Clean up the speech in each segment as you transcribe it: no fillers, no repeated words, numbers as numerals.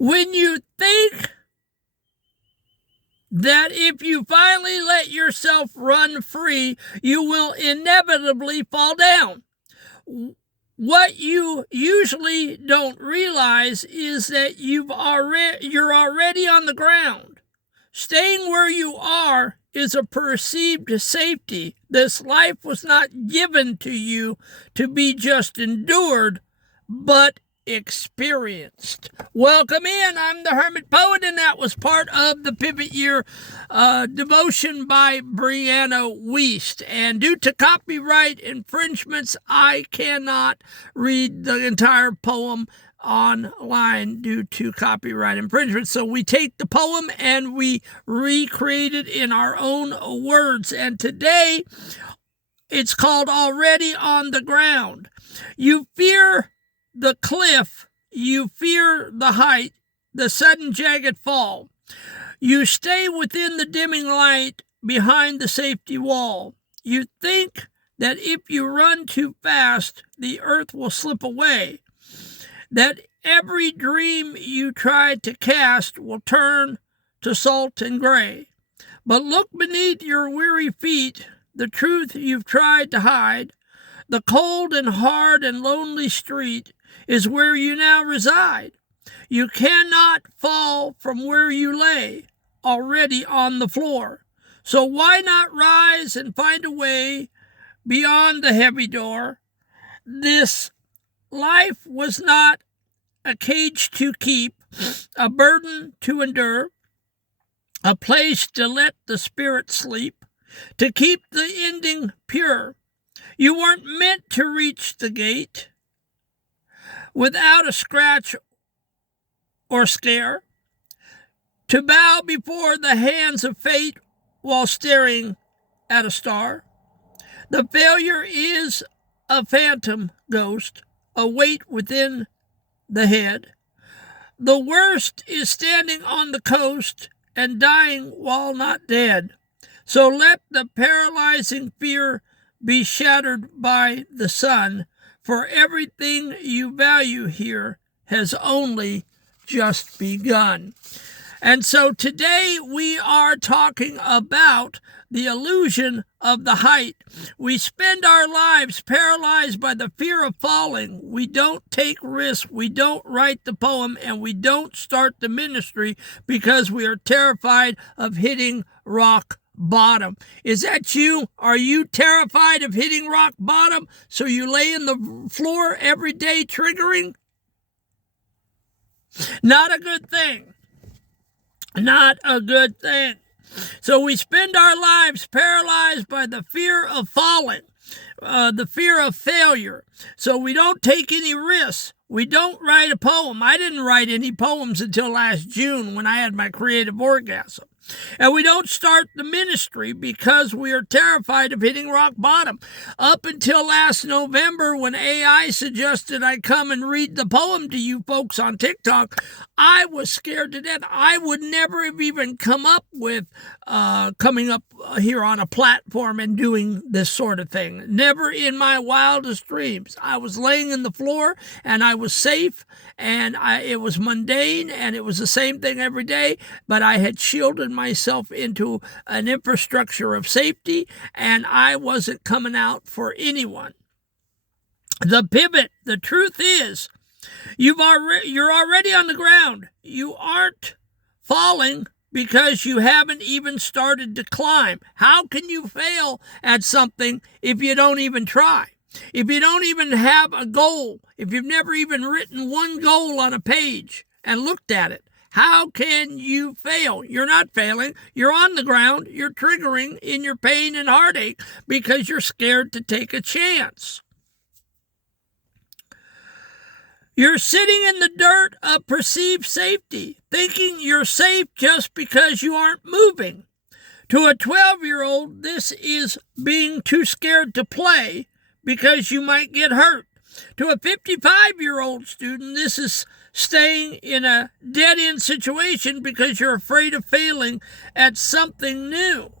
When you think that if you finally let yourself run free, you will inevitably fall down. What you usually don't realize is that you're already on the ground. Staying where you are is a perceived safety. This life was not given to you to be just endured, but experienced. Welcome in. I'm the Hermit Poet, and that was part of the Pivot Year devotion by Brianna Wiest. And due to copyright infringements, I cannot read the entire poem online due to copyright infringement. So we take the poem and we recreate it in our own words. And today it's called Already on the Ground. You fear the cliff, you fear the height, the sudden jagged fall. You stay within the dimming light behind the safety wall. You think that if you run too fast, the earth will slip away, that every dream you try to cast will turn to salt and gray. But look beneath your weary feet, the truth you've tried to hide. The cold and hard and lonely street is where you now reside. You cannot fall from where you lay, already on the floor. So why not rise and find a way beyond the heavy door? This life was not a cage to keep, a burden to endure, a place to let the spirit sleep, to keep the ending pure. You weren't meant to reach the gate without a scratch or scare, to bow before the hands of fate while staring at a star. The failure is a phantom ghost, a weight within the head. The worst is standing on the coast and dying while not dead. So let the paralyzing fear be shattered by the sun, for everything you value here has only just begun. And so today we are talking about the illusion of the height. We spend our lives paralyzed by the fear of falling. We don't take risks. We don't write the poem, and we don't start the ministry because we are terrified of hitting rock bottom. Is that you? Are you terrified of hitting rock bottom, so you lay in the floor every day triggering? Not a good thing. Not a good thing. So we spend our lives paralyzed by the fear of falling, the fear of failure. So we don't take any risks. We don't write a poem. I didn't write any poems until last June when I had my creative orgasm. And we don't start the ministry because we are terrified of hitting rock bottom. Up until last November, when AI suggested I come and read the poem to you folks on TikTok, I was scared to death. I would never have even come up with coming up here on a platform and doing this sort of thing. Never in my wildest dreams. I was laying in the floor and I was safe, and it was mundane, and it was the same thing every day, but I had shielded myself into an infrastructure of safety, and I wasn't coming out for anyone. The pivot, the truth is, you're already on the ground. You aren't falling because you haven't even started to climb. How can you fail at something if you don't even try? If you don't even have a goal, if you've never even written one goal on a page and looked at it, how can you fail? You're not failing. You're on the ground. You're triggering in your pain and heartache because you're scared to take a chance. You're sitting in the dirt of perceived safety, thinking you're safe just because you aren't moving. To a 12-year-old, this is being too scared to play because you might get hurt. To a 55-year-old student, this is staying in a dead-end situation because you're afraid of failing at something new.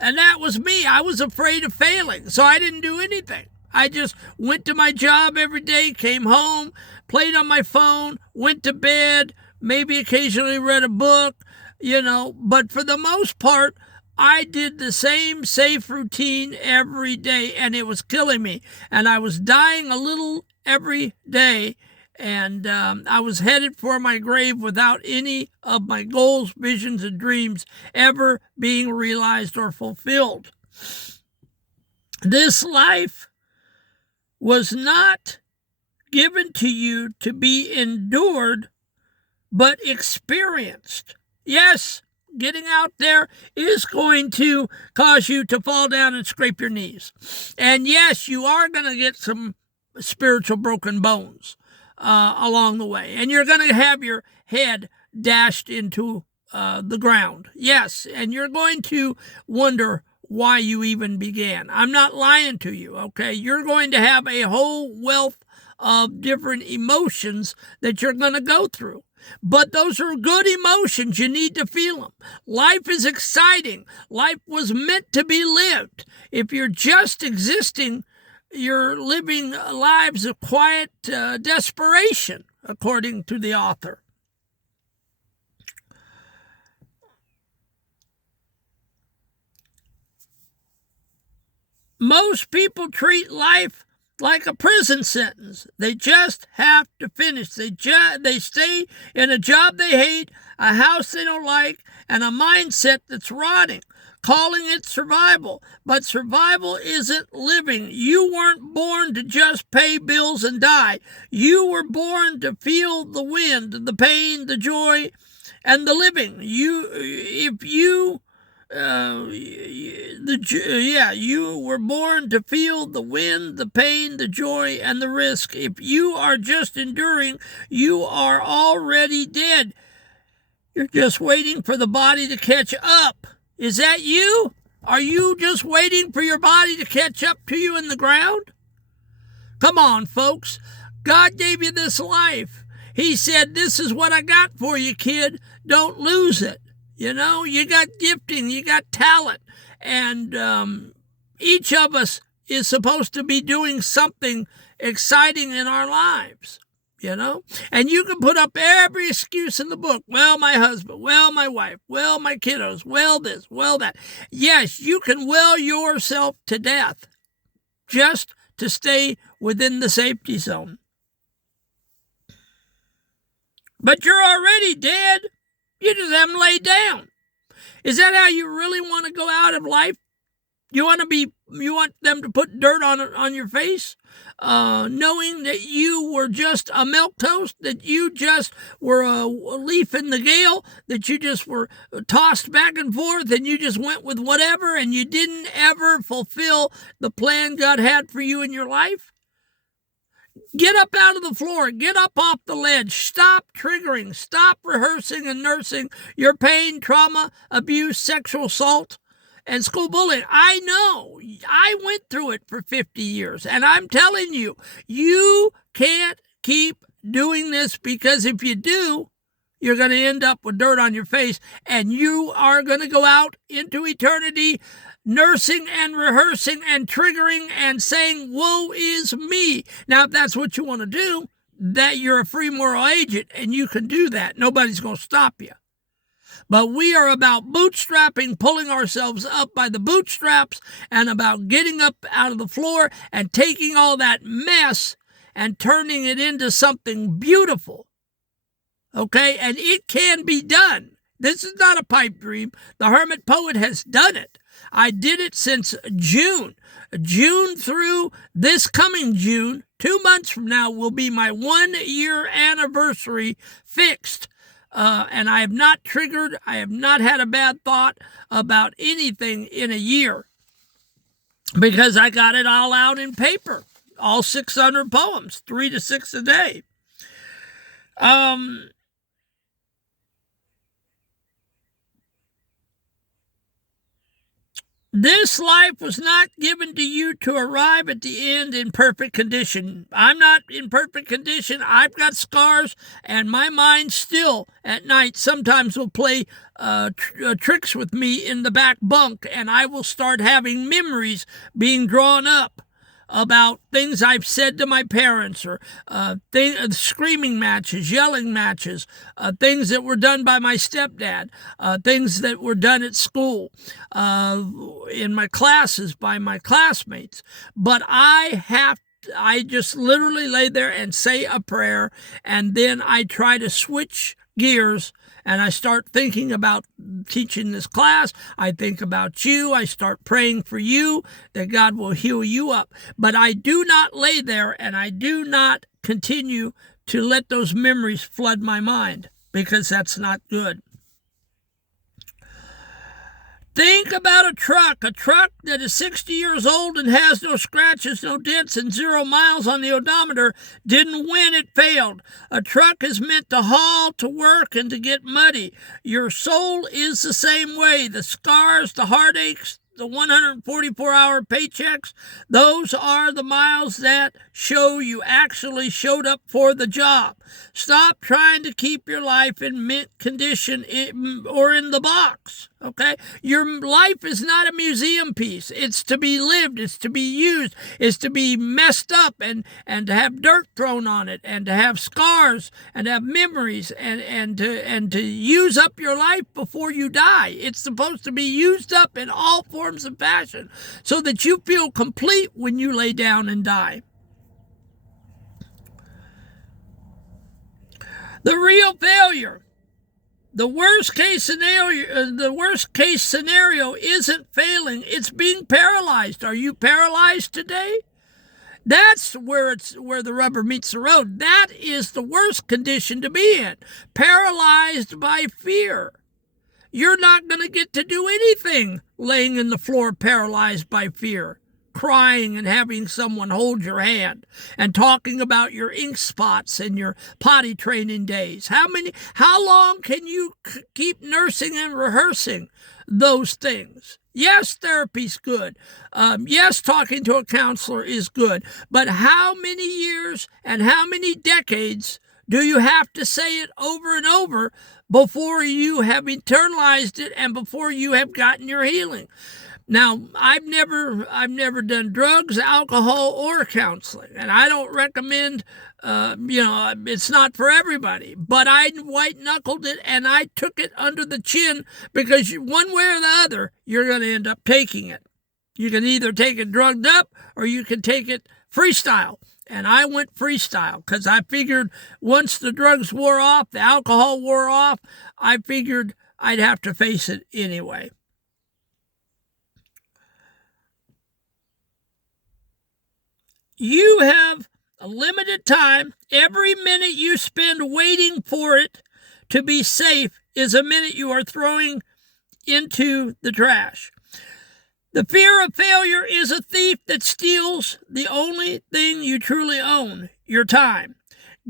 And that was me. I was afraid of failing, so I didn't do anything. I just went to my job every day, came home, played on my phone, went to bed, maybe occasionally read a book, but for the most part, I did the same safe routine every day, and it was killing me. And I was dying a little every day, and I was headed for my grave without any of my goals, visions, and dreams ever being realized or fulfilled. This life was not given to you to be endured, but experienced. Yes, getting out there is going to cause you to fall down and scrape your knees. And yes, you are going to get some spiritual broken bones along the way. And you're going to have your head dashed into the ground. Yes, and you're going to wonder why you even began. I'm not lying to you, okay? You're going to have a whole wealth of different emotions that you're going to go through. But those are good emotions. You need to feel them. Life is exciting. Life was meant to be lived. If you're just existing, you're living lives of quiet desperation, according to the author. Most people treat life like a prison sentence. They just have to finish. They stay in a job they hate, a house they don't like, and a mindset that's rotting, calling it survival. But survival isn't living. You weren't born to just pay bills and die. You were born to feel the wind, the pain, the joy, and the living. You were born to feel the wind, the pain, the joy, and the risk. If you are just enduring, you are already dead. You're just waiting for the body to catch up. Is that you? Are you just waiting for your body to catch up to you in the ground? Come on, folks. God gave you this life. He said, this is what I got for you, kid. Don't lose it. You got gifting, you got talent, and each of us is supposed to be doing something exciting in our lives, And you can put up every excuse in the book. Well, my husband, well, my wife, well, my kiddos, well, this, well, that. Yes, you can will yourself to death just to stay within the safety zone. But you're already dead. You just haven't laid down. Is that how you really want to go out of life? You want them to put dirt on your face, knowing that you were just a milquetoast, that you just were a leaf in the gale, that you just were tossed back and forth, and you just went with whatever, and you didn't ever fulfill the plan God had for you in your life? Get up out of the floor. Get up off the ledge. Stop triggering. Stop rehearsing and nursing your pain, trauma, abuse, sexual assault, and school bullying. I know. I went through it for 50 years, and I'm telling you, you can't keep doing this, because if you do, you're going to end up with dirt on your face, and you are going to go out into eternity nursing and rehearsing and triggering and saying, woe is me. Now, if that's what you want to do, that you're a free moral agent and you can do that. Nobody's going to stop you. But we are about bootstrapping, pulling ourselves up by the bootstraps, and about getting up out of the floor and taking all that mess and turning it into something beautiful. Okay? And it can be done. This is not a pipe dream. The Hermit Poet has done it. I did it since June through this coming June. 2 months from now will be my 1-year anniversary fixed. And I have not triggered. I have not had a bad thought about anything in a year, because I got it all out in paper. All 600 poems, 3 to 6 a day. This life was not given to you to arrive at the end in perfect condition. I'm not in perfect condition. I've got scars, and my mind still at night sometimes will play tricks with me in the back bunk, and I will start having memories being drawn up about things I've said to my parents, or screaming matches, yelling matches, things that were done by my stepdad, things that were done at school, in my classes by my classmates. But I just literally lay there and say a prayer, and then I try to switch gears, and I start thinking about teaching this class. I think about you. I start praying for you, that God will heal you up. But I do not lay there, and I do not continue to let those memories flood my mind, because that's not good. Think about a truck that is 60 years old and has no scratches, no dents, and 0 miles on the odometer. Didn't win, it failed. A truck is meant to haul, to work, and to get muddy. Your soul is the same way. The scars, the heartaches, the 144-hour paychecks, those are the miles that show you actually showed up for the job. Stop trying to keep your life in mint condition or in the box, okay? Your life is not a museum piece. It's to be lived. It's to be used. It's to be messed up and to have dirt thrown on it, and to have scars, and to have memories, and to use up your life before you die. It's supposed to be used up in all forms of fashion so that you feel complete when you lay down and die. The real failure, the worst case scenario isn't failing, it's being paralyzed. Are you paralyzed today? That's where the rubber meets the road. That is the worst condition to be in. Paralyzed by fear. You're not going to get to do anything laying in the floor paralyzed by fear, crying and having someone hold your hand and talking about your ink spots and your potty training days. How long can you keep nursing and rehearsing those things? Yes, therapy's good. Yes, talking to a counselor is good. But how many years and how many decades do you have to say it over and over before you have internalized it and before you have gotten your healing? Now, I've never done drugs, alcohol, or counseling, and I don't recommend. It's not for everybody. But I white-knuckled it, and I took it under the chin, because one way or the other, you're going to end up taking it. You can either take it drugged up, or you can take it freestyle. And I went freestyle because I figured once the drugs wore off, the alcohol wore off, I figured I'd have to face it anyway. You have a limited time. Every minute you spend waiting for it to be safe is a minute you are throwing into the trash. The fear of failure is a thief that steals the only thing you truly own, your time.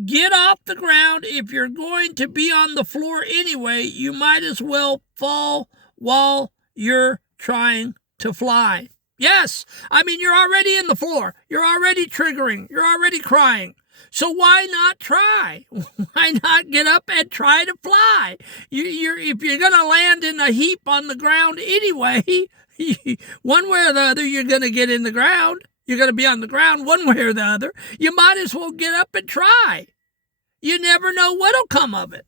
Get off the ground. If you're going to be on the floor anyway, you might as well fall while you're trying to fly. Yes, you're already in the floor. You're already triggering. You're already crying. So why not try? Why not get up and try to fly? If you're going to land in a heap on the ground anyway, one way or the other, you're going to get in the ground. You're going to be on the ground one way or the other. You might as well get up and try. You never know what'll come of it.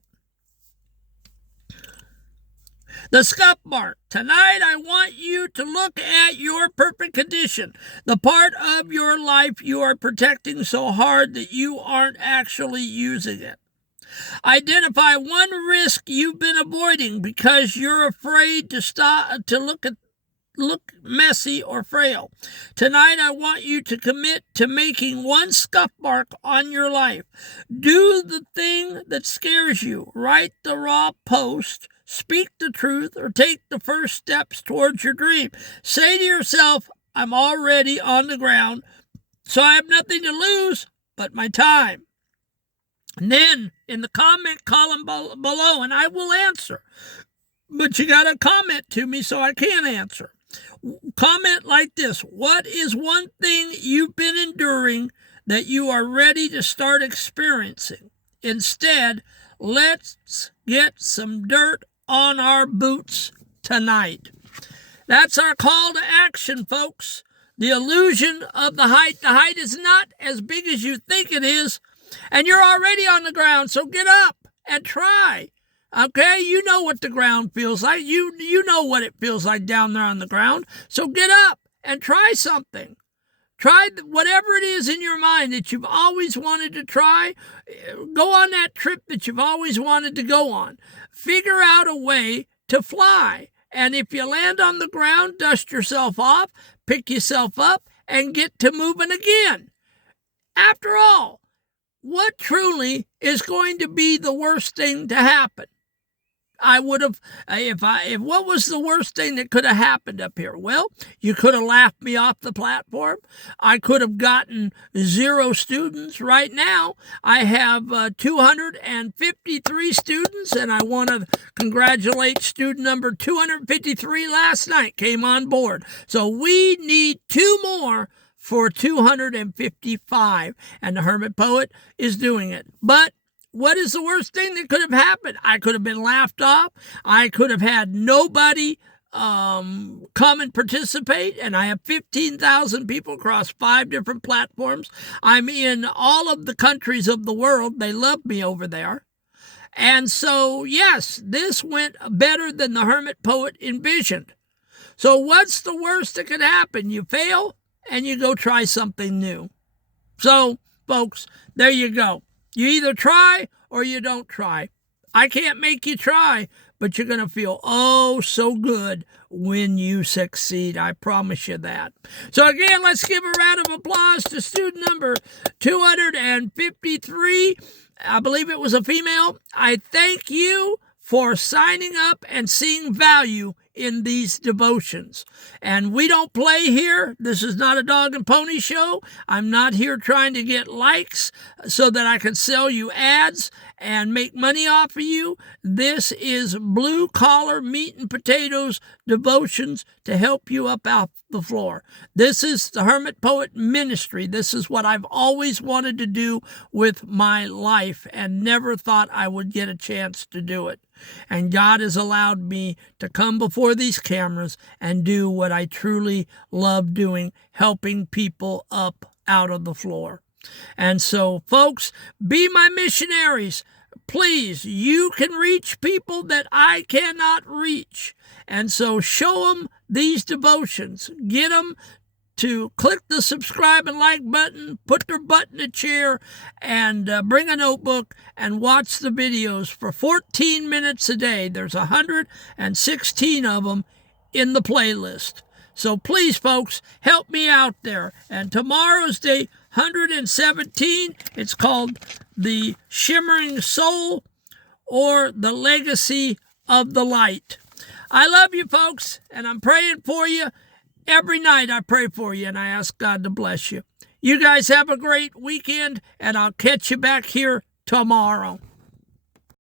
The scuff mark. Tonight, I want you to look at your perfect condition, the part of your life you are protecting so hard that you aren't actually using it. Identify one risk you've been avoiding because you're afraid to look messy or frail. Tonight, I want you to commit to making one scuff mark on your life. Do the thing that scares you. Write the raw post. Speak the truth, or take the first steps towards your dream. Say to yourself, I'm already on the ground, so I have nothing to lose but my time. And then in the comment column below, and I will answer, but you got to comment to me so I can answer. Comment like this: what is one thing you've been enduring that you are ready to start experiencing? Instead, let's get some dirt on our boots tonight. That's our call to action, folks. The illusion of the height is not as big as you think it is, and you're already on the ground, so get up and try. Okay, you know what the ground feels like. You know what it feels like down there on the ground. So get up and try something. Try whatever it is in your mind that you've always wanted to try. Go on that trip that you've always wanted to go on. Figure out a way to fly. And if you land on the ground, dust yourself off, pick yourself up, and get to moving again. After all, what truly is going to be the worst thing to happen? I would have, if what was the worst thing that could have happened up here? Well, you could have laughed me off the platform. I could have gotten 0 students. Right now, I have 253 students, and I want to congratulate student number 253 last night came on board. So we need 2 more for 255, and the Hermit Poet is doing it. But what is the worst thing that could have happened? I could have been laughed off. I could have had nobody come and participate, and I have 15,000 people across 5 different platforms. I'm in all of the countries of the world. They love me over there. And so, yes, this went better than the Hermit Poet envisioned. So what's the worst that could happen? You fail, and you go try something new. So, folks, there you go. You either try or you don't try. I can't make you try, but you're going to feel oh so good when you succeed. I promise you that. So again, let's give a round of applause to student number 253. I believe it was a female. I thank you for signing up and seeing value in these devotions. And we don't play here. This is not a dog and pony show. I'm not here trying to get likes so that I can sell you ads and make money off of you. This is blue collar meat and potatoes devotions to help you up off the floor. This is the Hermit Poet ministry. This is what I've always wanted to do with my life and never thought I would get a chance to do it. And God has allowed me to come before these cameras and do what I truly love doing, helping people up out of the floor. And so, folks, be my missionaries. Please, you can reach people that I cannot reach. And so show them these devotions. Get them to click the subscribe and like button, put their butt in a chair, and bring a notebook and watch the videos for 14 minutes a day. There's 116 of them in the playlist. So please, folks, help me out there. And tomorrow's day 117. It's called The Shimmering Soul or The Legacy of the Light. I love you, folks, and I'm praying for you. Every night I pray for you, and I ask God to bless you. You guys have a great weekend, and I'll catch you back here tomorrow.